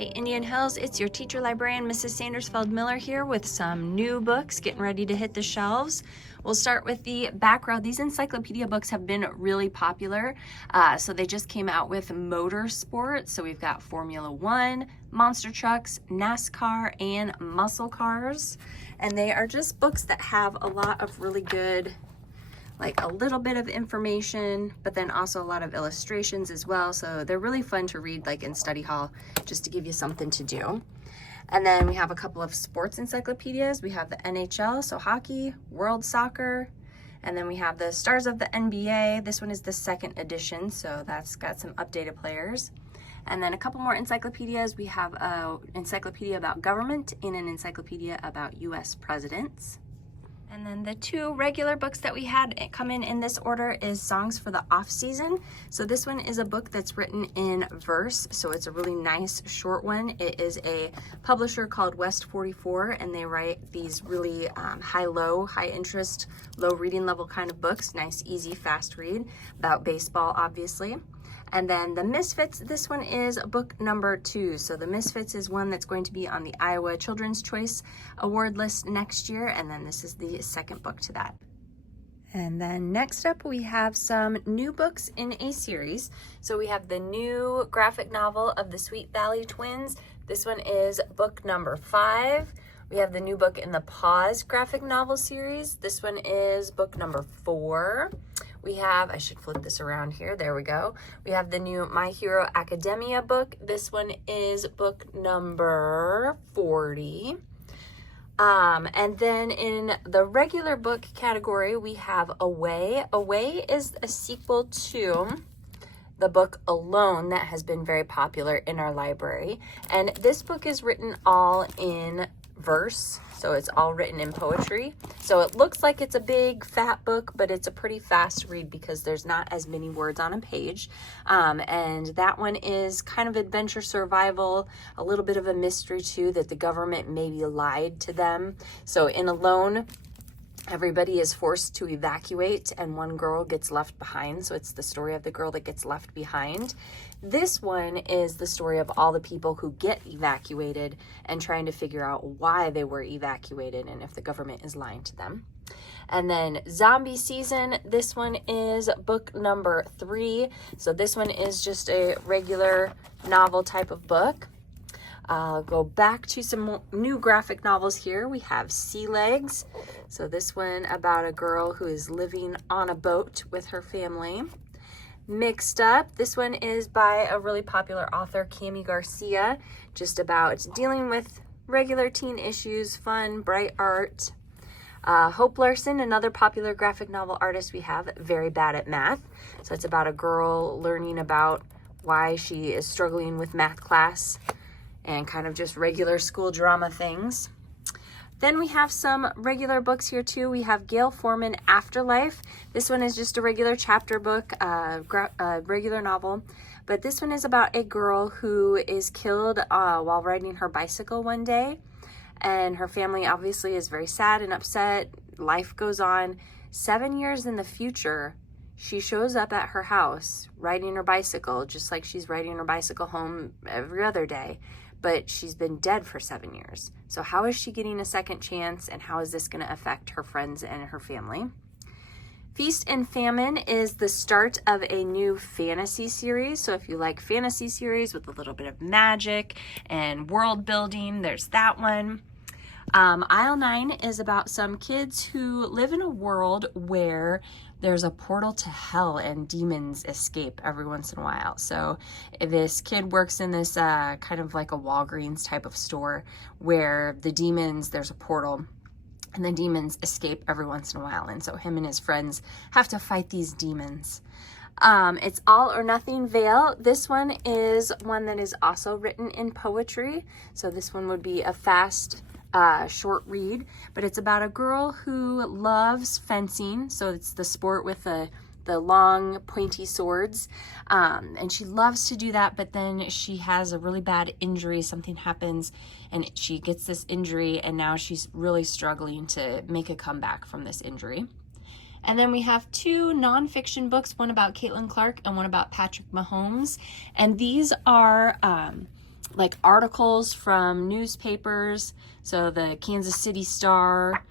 Hey Indian Hills, it's your teacher librarian, Mrs. Sandersfeld-Miller here with some new books getting ready to hit the shelves. We'll start with the back row. These encyclopedia books have been really popular. So they just came out with motorsports. So we've got Formula One, monster trucks, NASCAR, and muscle cars. And they are just books that have a lot of really good, like a little bit of information, but then also a lot of illustrations as well. So they're really fun to read like in study hall, just to give you something to do. And then we have a couple of sports encyclopedias. We have the NHL, so hockey, world soccer, and then we have the stars of the NBA. This one is the second edition, so that's got some updated players. And then a couple more encyclopedias. We have an encyclopedia about government and an encyclopedia about US presidents. And then the two regular books that we had come in this order is Songs for the Off Season. So this one is a book that's written in verse, so it's a really nice short one. It is a publisher called West 44, and they write these really high interest, low reading level kind of books. Nice, easy, fast read about baseball, obviously. And then the Misfits, this one is book number 2. So the Misfits is one that's going to be on the Iowa Children's Choice Award list next year. And then this is the second book to that. And then next up, we have some new books in a series. So we have the new graphic novel of the Sweet Valley Twins. This one is book number 5. We have the new book in the Pause graphic novel series. This one is book number 4. We have, I should flip this around here, there we go. We have the new My Hero Academia book. This one is book number 40. And then in the regular book category, we have Away. Away is a sequel to the book Alone that has been very popular in our library. And this book is written all in verse, so it's all written in poetry. So it looks like it's a big fat book, but it's a pretty fast read because there's not as many words on a page. And that one is kind of adventure survival, a little bit of a mystery too, that the government maybe lied to them. So in Alone, everybody is forced to evacuate and one girl gets left behind. So it's the story of the girl that gets left behind. This one is the story of all the people who get evacuated and trying to figure out why they were evacuated and if the government is lying to them. And then Zombie Season, this one is book number 3. So this one is just a regular novel type of book. I'll go back to some new graphic novels here. We have Sea Legs. So this one about a girl who is living on a boat with her family. Mixed Up. This one is by a really popular author, Cami Garcia, just about dealing with regular teen issues, fun, bright art. Hope Larson, another popular graphic novel artist we have, Very Bad at Math. So it's about a girl learning about why she is struggling with math class and kind of just regular school drama things. Then we have some regular books here too. We have Gail Forman, Afterlife. This one is just a regular chapter book, regular novel. But this one is about a girl who is killed while riding her bicycle one day. And her family obviously is very sad and upset. Life goes on. 7 years in the future, she shows up at her house riding her bicycle, just like she's riding her bicycle home every other day. But she's been dead for 7 years. So how is she getting a second chance, and how is this going to affect her friends and her family? Feast and Famine is the start of a new fantasy series. So if you like fantasy series with a little bit of magic and world building, there's that one. Aisle 9 is about some kids who live in a world where there's a portal to hell and demons escape every once in a while. So this kid works in this kind of like a Walgreens type of store where the demons, there's a portal and the demons escape every once in a while. And so him and his friends have to fight these demons. It's All or Nothing Veil. This one is one that is also written in poetry. So this one would be a fast short read, but it's about a girl who loves fencing. So it's the sport with the long pointy swords, and she loves to do that, but then she has a really bad injury. Something happens and she gets this injury, and now she's really struggling to make a comeback from this injury. And then we have 2 nonfiction books, one about Caitlin Clark and one about Patrick Mahomes, and these are like articles from newspapers, so the Kansas City Star,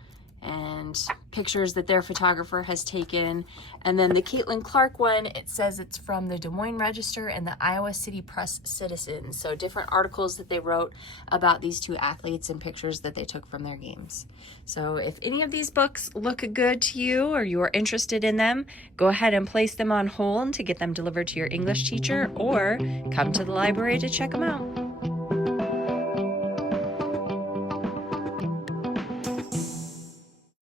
and pictures that their photographer has taken. And then the Caitlin Clark one, it says it's from the Des Moines Register and the Iowa City Press Citizen. So different articles that they wrote about these two athletes and pictures that they took from their games. So if any of these books look good to you or you are interested in them, go ahead and place them on hold to get them delivered to your English teacher, or come to the library to check them out.